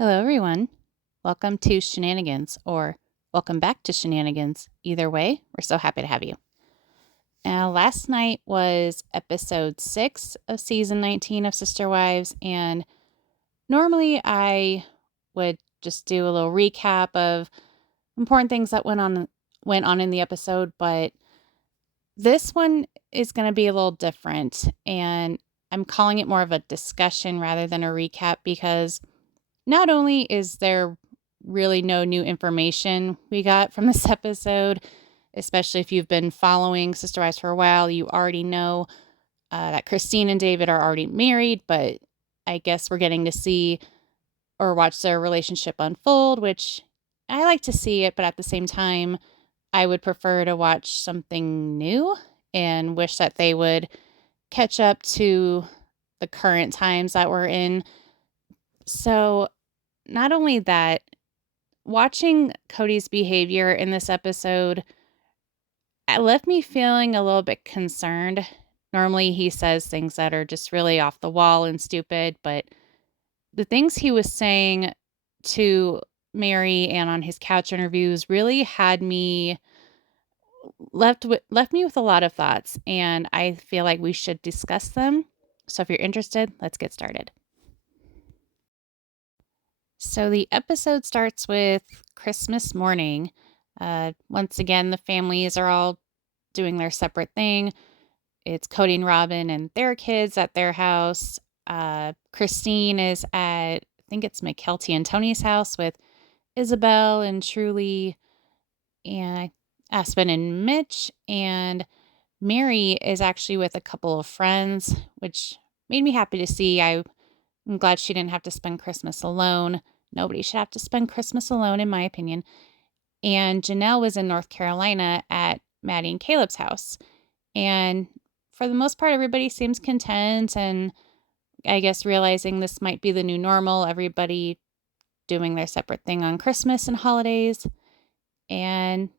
Hello, everyone. Welcome to Shenanigans, or welcome back to Shenanigans. Either way, we're so happy to have you. Now, last night was episode 6 of season 19 of Sister Wives, and normally I would just do a little recap of important things that went on in the episode, but this one is going to be a little different, and I'm calling it more of a discussion rather than a recap because not only is there really no new information we got from this episode, especially if you've been following Sister Wives for a while, you already know that Christine and David are already married, but I guess we're getting to see or watch their relationship unfold, which I like to see it, but at the same time, I would prefer to watch something new and wish that they would catch up to the current times that we're in. So, not only that, watching Kody's behavior in this episode, it left me feeling a little bit concerned. Normally, he says things that are just really off the wall and stupid, but the things he was saying to Meri and on his couch interviews really had me left me with a lot of thoughts, and I feel like we should discuss them. So if you're interested, let's get started. So the episode starts with Christmas morning. Once again, the families are all doing their separate thing. It's Cody and Robin and their kids at their house. Christine is at, I think it's McKelty and Tony's house with Isabel and Truly and Aspen and Mitch. And Meri is actually with a couple of friends, which made me happy to see. I'm glad she didn't have to spend Christmas alone. Nobody should have to spend Christmas alone, in my opinion. And Janelle was in North Carolina at Maddie and Caleb's house. And for the most part, everybody seems content and I guess realizing this might be the new normal, everybody doing their separate thing on Christmas and holidays. And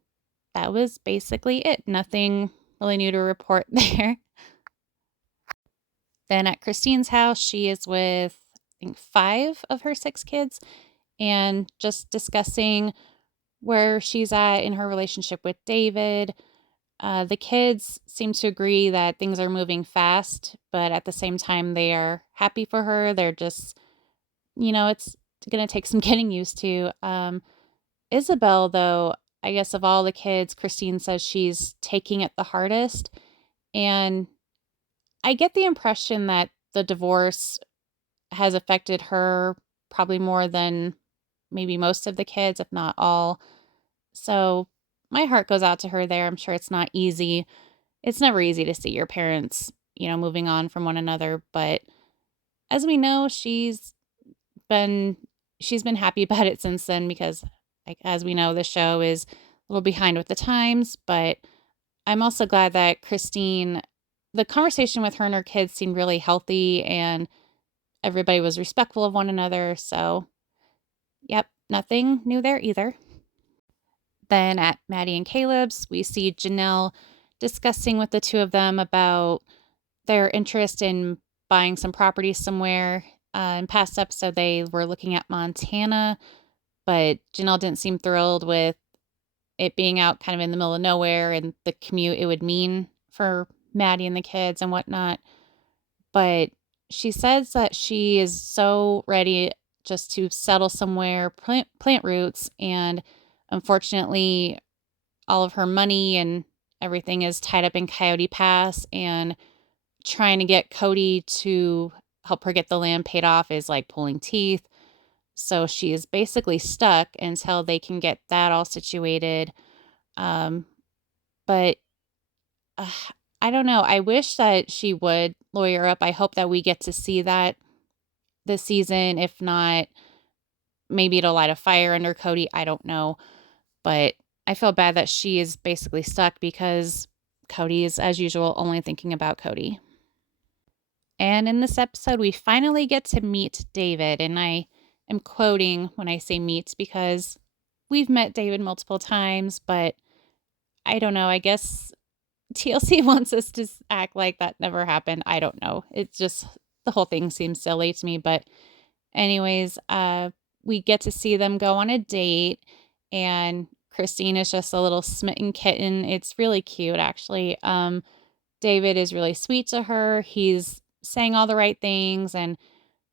that was basically it. Nothing really new to report there. Then at Christine's house, she is with, I think, 5 of her 6 kids and just discussing where she's at in her relationship with David. The kids seem to agree that things are moving fast, but at the same time, they are happy for her. They're just, it's going to take some getting used to. Isabel, though, I guess of all the kids, Christine says she's taking it the hardest. And I get the impression that the divorce has affected her probably more than maybe most of the kids, if not all. So my heart goes out to her there. I'm sure it's not easy. It's never easy to see your parents, moving on from one another. But as we know, been she's been happy about it since then because, like, as we know, the show is a little behind with the times. But I'm also glad that the conversation with her and her kids seemed really healthy and everybody was respectful of one another. So, yep, nothing new there either. Then at Maddie and Caleb's, we see Janelle discussing with the two of them about their interest in buying some property somewhere. In past episode, they were looking at Montana, but Janelle didn't seem thrilled with it being out kind of in the middle of nowhere and the commute it would mean for Maddie and the kids and whatnot. But she says that she is so ready just to settle somewhere, plant roots, and unfortunately, all of her money and everything is tied up in Coyote Pass, and trying to get Kody to help her get the land paid off is like pulling teeth. So she is basically stuck until they can get that all situated. But uh, I don't know. I wish that she would lawyer up. I hope that we get to see that this season. If not, maybe it'll light a fire under Kody. I don't know. But I feel bad that she is basically stuck because Kody is, as usual, only thinking about Kody. And in this episode, we finally get to meet David. And I am quoting when I say meet because we've met David multiple times, but I don't know. I guess TLC wants us to act like that never happened. I don't know. It's just the whole thing seems silly to me. But anyways, we get to see them go on a date, and Christine is just a little smitten kitten. It's really cute, actually. David is really sweet to her. He's saying all the right things. And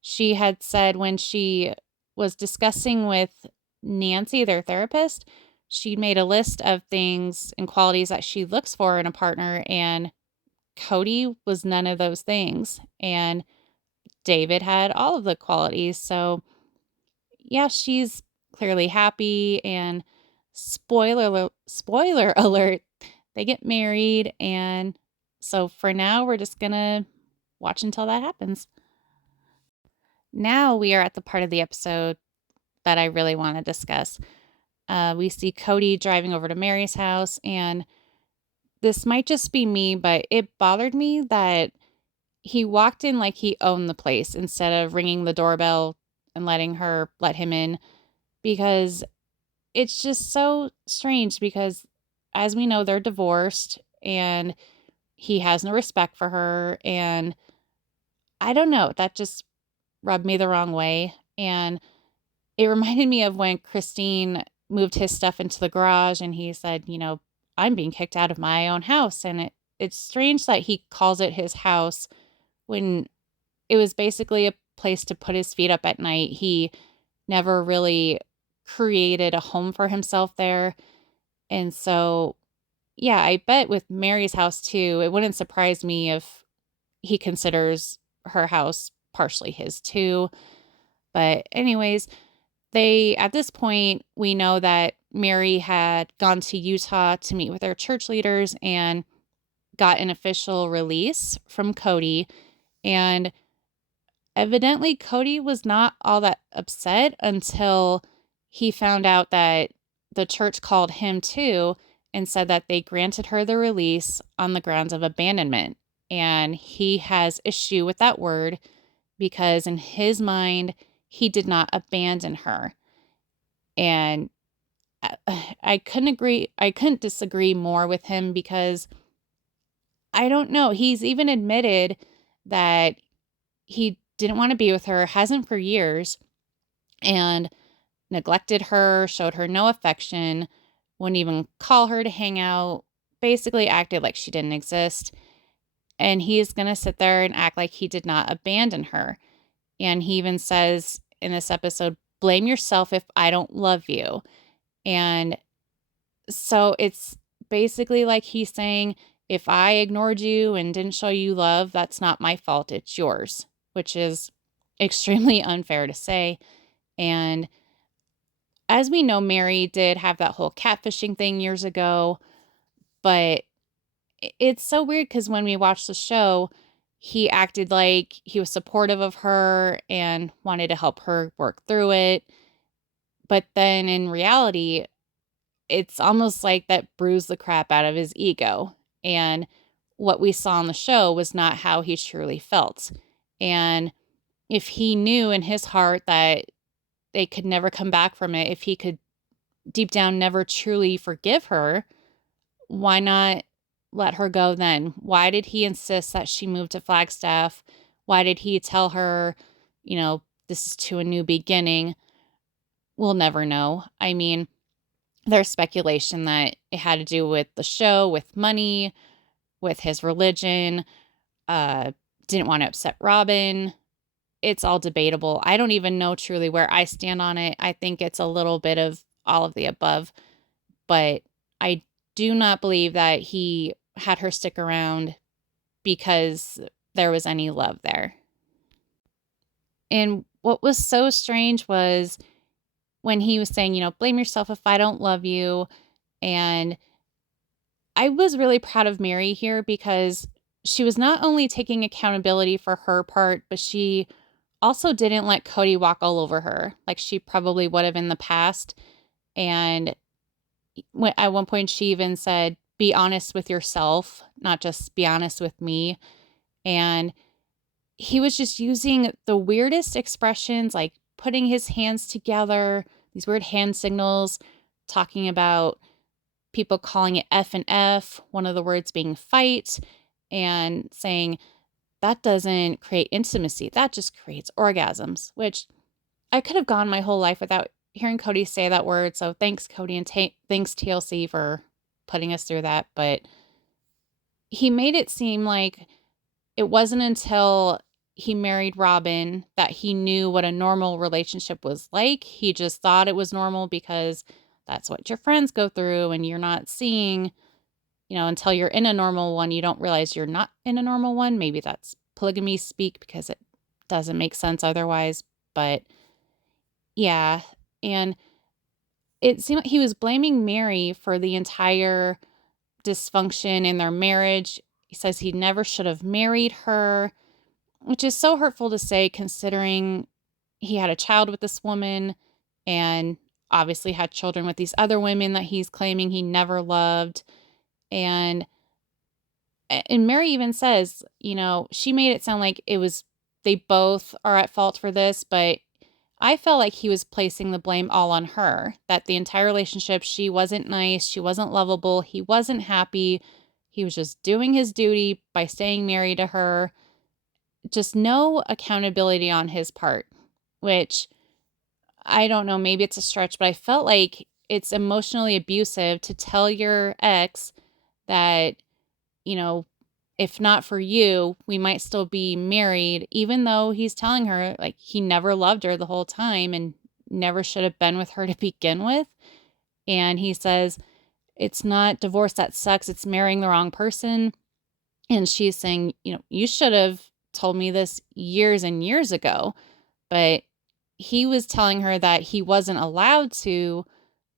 she had said when she was discussing with Nancy, their therapist, she made a list of things and qualities that she looks for in a partner. And Kody was none of those things. And David had all of the qualities. So, yeah, she's clearly happy. And spoiler alert, they get married. And so for now, we're just going to watch until that happens. Now we are at the part of the episode that I really want to discuss. We see Kody driving over to Meri's house, and this might just be me, but it bothered me that he walked in like he owned the place instead of ringing the doorbell and letting her let him in, because it's just so strange because, as we know, they're divorced and he has no respect for her. And I don't know, that just rubbed me the wrong way. And it reminded me of when Christine moved his stuff into the garage and he said, I'm being kicked out of my own house. And it's strange that he calls it his house when it was basically a place to put his feet up at night. He never really created a home for himself there. And so, yeah, I bet with Mary's house too, it wouldn't surprise me if he considers her house partially his too. But anyways, at this point, we know that Meri had gone to Utah to meet with their church leaders and got an official release from Kody. And evidently, Kody was not all that upset until he found out that the church called him too and said that they granted her the release on the grounds of abandonment. And he has issue with that word because in his mind, he did not abandon her. And I couldn't disagree more with him because I don't know. He's even admitted that he didn't want to be with her, hasn't for years, and neglected her, showed her no affection, wouldn't even call her to hang out, basically acted like she didn't exist. And he is going to sit there and act like he did not abandon her. And he even says in this episode, blame yourself if I don't love you. And so it's basically like he's saying, if I ignored you and didn't show you love, that's not my fault, it's yours, which is extremely unfair to say. And as we know, Meri did have that whole catfishing thing years ago, but it's so weird because when we watched the show, he acted like he was supportive of her and wanted to help her work through it. But then in reality, it's almost like that bruised the crap out of his ego. And what we saw on the show was not how he truly felt. And if he knew in his heart that they could never come back from it, if he could deep down never truly forgive her, why not let her go then? Why did he insist that she move to Flagstaff? Why did he tell her, this is to a new beginning? We'll never know. I mean, there's speculation that it had to do with the show, with money, with his religion, didn't want to upset Robin. It's all debatable. I don't even know truly where I stand on it. I think it's a little bit of all of the above, but I do not believe that he had her stick around because there was any love there. And what was so strange was when he was saying, blame yourself if I don't love you. And I was really proud of Meri here because she was not only taking accountability for her part, but she also didn't let Kody walk all over her like she probably would have in the past. And at one point she even said, be honest with yourself, not just be honest with me. And he was just using the weirdest expressions, like putting his hands together, these weird hand signals, talking about people calling it F and F, one of the words being fight, and saying that doesn't create intimacy. That just creates orgasms, which I could have gone my whole life without hearing Kody say that word. So thanks, Kody, and thanks TLC for putting us through that. But he made it seem like it wasn't until he married Robin that he knew what a normal relationship was like. He just thought it was normal because that's what your friends go through, and you're not seeing, until you're in a normal one, you don't realize you're not in a normal one. Maybe that's polygamy speak because it doesn't make sense otherwise. But yeah, and it seemed like he was blaming Meri for the entire dysfunction in their marriage. He says he never should have married her, which is so hurtful to say considering he had a child with this woman and obviously had children with these other women that he's claiming he never loved. And Meri even says, she made it sound like it was they both are at fault for this, but I felt like he was placing the blame all on her, that the entire relationship, she wasn't nice, she wasn't lovable, he wasn't happy. He was just doing his duty by staying married to her. Just no accountability on his part, which I don't know, maybe it's a stretch, but I felt like it's emotionally abusive to tell your ex that, you know, if not for you, we might still be married, even though he's telling her like he never loved her the whole time and never should have been with her to begin with. And he says, it's not divorce that sucks, it's marrying the wrong person. And she's saying, you should have told me this years and years ago. But he was telling her that he wasn't allowed to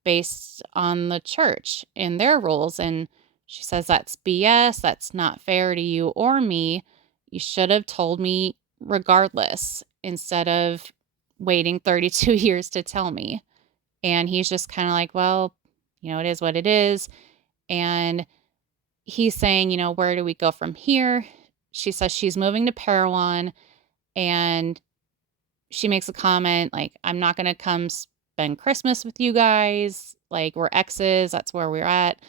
based on the church and their rules. And she says, that's BS. That's not fair to you or me. You should have told me regardless instead of waiting 32 years to tell me. And he's just kind of like, well, it is what it is. And he's saying, where do we go from here? She says she's moving to Parowan, and she makes a comment like, I'm not going to come spend Christmas with you guys. Like, we're exes. That's where we're at.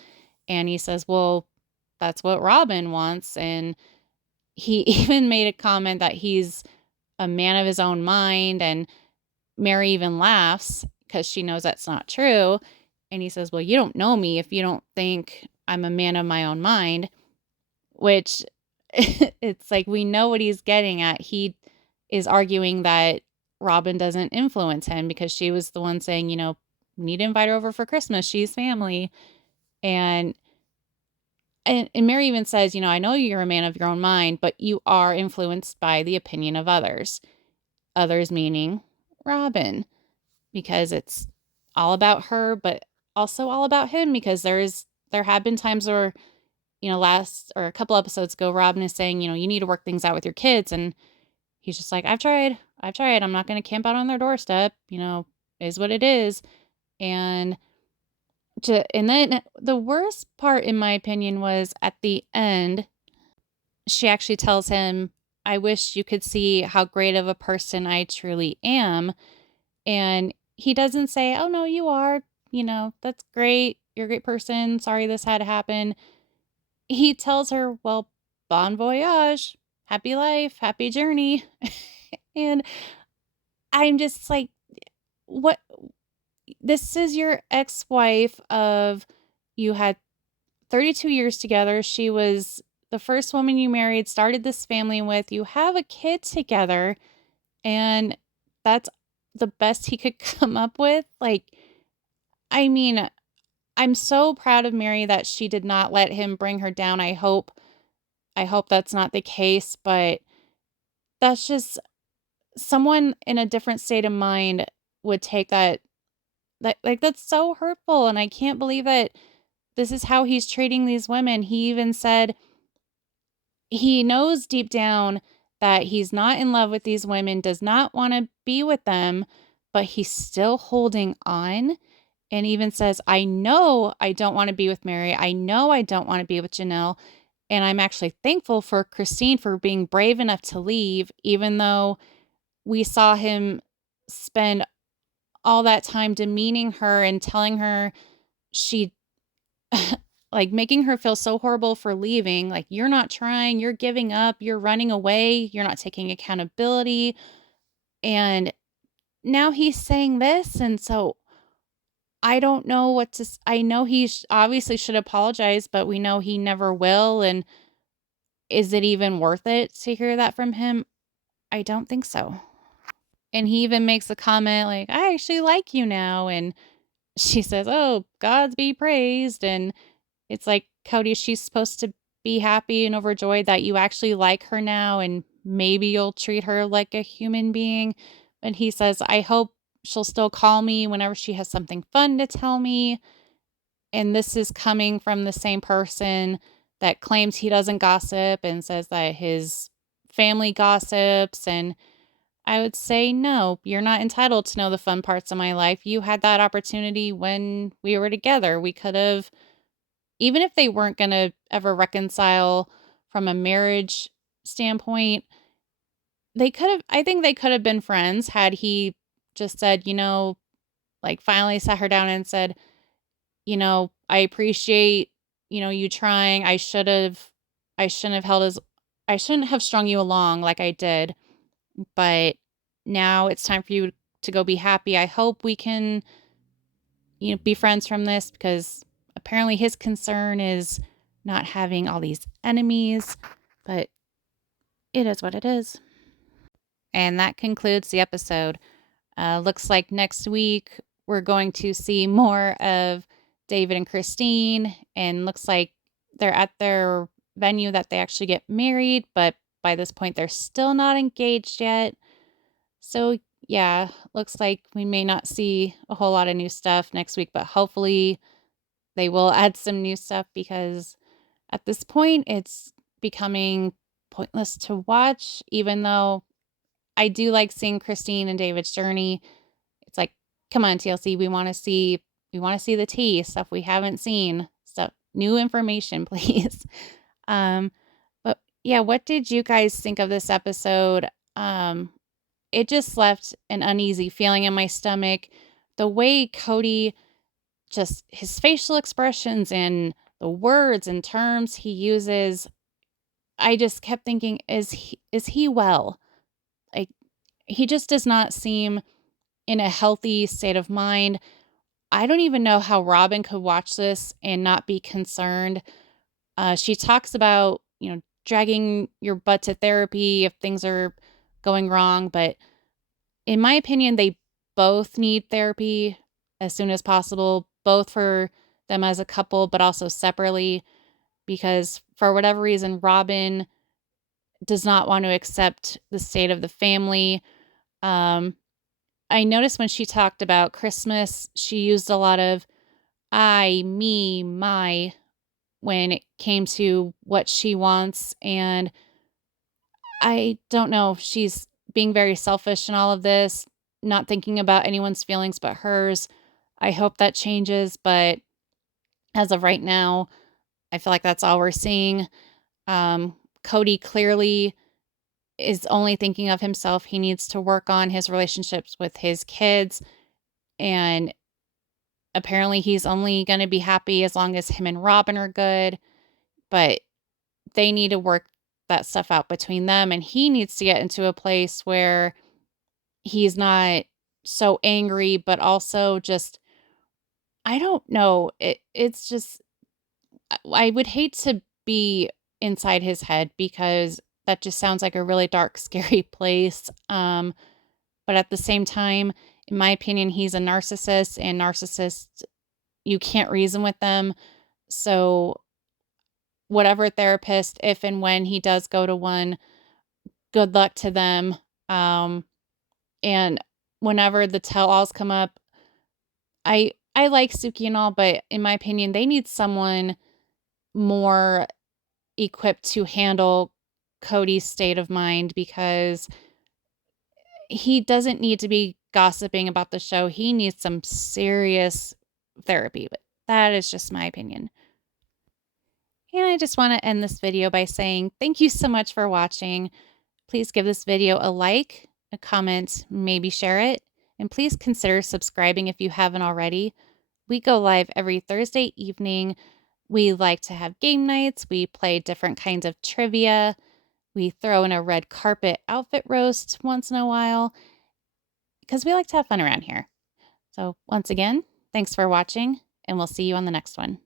And he says, well, that's what Robin wants. And he even made a comment that he's a man of his own mind. And Meri even laughs because she knows that's not true. And he says, well, you don't know me if you don't think I'm a man of my own mind, which it's like we know what he's getting at. He is arguing that Robin doesn't influence him because she was the one saying, we need to invite her over for Christmas. She's family. And Meri even says, I know you're a man of your own mind, but you are influenced by the opinion of others. Others meaning Robin, because it's all about her, but also all about him because there have been times where, last or a couple episodes ago, Robin is saying, you need to work things out with your kids. And he's just like, I've tried. I'm not going to camp out on their doorstep, is what it is. And then the worst part, in my opinion, was at the end, she actually tells him, I wish you could see how great of a person I truly am. And he doesn't say, oh, no, you are, that's great. You're a great person. Sorry this had to happen. He tells her, well, bon voyage, happy life, happy journey. And I'm just like, what? This is your ex-wife of, you had 32 years together. She was the first woman you married, started this family with. You have a kid together, and that's the best he could come up with. Like, I mean, I'm so proud of Meri that she did not let him bring her down. I hope that's not the case, but that's just someone in a different state of mind would take that like that's so hurtful, and I can't believe that this is how he's treating these women. He even said he knows deep down that he's not in love with these women, does not want to be with them, but he's still holding on. And even says, I know I don't want to be with Meri. I know I don't want to be with Janelle. And I'm actually thankful for Christine for being brave enough to leave, even though we saw him spend all that time demeaning her and telling her she, like, making her feel so horrible for leaving. Like, you're not trying, you're giving up, you're running away, you're not taking accountability. And now he's saying this, and so I don't know what to I know he obviously should apologize, but we know he never will, and is it even worth it to hear that from him? I don't think so. And he even makes a comment like, "I actually like you now," and she says, "Oh, God's be praised," and it's like, "Kody, she's supposed to be happy and overjoyed that you actually like her now, and maybe you'll treat her like a human being." And he says, "I hope she'll still call me whenever she has something fun to tell me." And this is coming from the same person that claims he doesn't gossip and says that his family gossips. And I would say, no, you're not entitled to know the fun parts of my life. You had that opportunity when we were together. We could have, even if they weren't going to ever reconcile from a marriage standpoint, they could have, I think they could have been friends had he just said, like finally sat her down and said, I appreciate, you trying. I shouldn't have held as, I shouldn't have strung you along like I did, but now it's time for you to go be happy. I hope we can, be friends from this, because apparently his concern is not having all these enemies, but it is what it is. And that concludes the episode. Looks like next week we're going to see more of David and Christine, and looks like they're at their venue that they actually get married, but by this point they're still not engaged yet. So, yeah, looks like we may not see a whole lot of new stuff next week, but hopefully they will add some new stuff, because at this point it's becoming pointless to watch, even though I do like seeing Christine and David's journey. It's like, come on, TLC, we want to see the tea, stuff we haven't seen, stuff, new information, please. Um, but yeah, what did you guys think of this episode? It just left an uneasy feeling in my stomach. The way Kody, just his facial expressions and the words and terms he uses, I just kept thinking, is he well? Like, he just does not seem in a healthy state of mind. I don't even know how Robin could watch this and not be concerned. She talks about, dragging your butt to therapy if things are going wrong. But in my opinion, they both need therapy as soon as possible, both for them as a couple, but also separately, because for whatever reason, Robin does not want to accept the state of the family. Um, I noticed when she talked about Christmas, she used a lot of I, me, my when it came to what she wants. And I don't know if she's being very selfish in all of this, not thinking about anyone's feelings but hers. I hope that changes. But as of right now, I feel like that's all we're seeing. Kody clearly is only thinking of himself. He needs to work on his relationships with his kids. And apparently he's only going to be happy as long as him and Robin are good. But they need to work that stuff out between them. And he needs to get into a place where he's not so angry, but also just, I don't know. It's just, I would hate to be inside his head, because that just sounds like a really dark, scary place. But at the same time, in my opinion, he's a narcissist, and narcissists, you can't reason with them. So whatever therapist, if and when he does go to one, good luck to them. Um, and whenever the tell-alls come up, I like Suki and all, but in my opinion, they need someone more equipped to handle Kody's state of mind, because he doesn't need to be gossiping about the show. He needs some serious therapy, but that is just my opinion. And I just want to end this video by saying thank you so much for watching. Please give this video a like, a comment, maybe share it, and please consider subscribing if you haven't already. We go live every Thursday evening. We like to have game nights. We play different kinds of trivia. We throw in a red carpet outfit roast once in a while. because we like to have fun around here. So once again, thanks for watching, and we'll see you on the next one.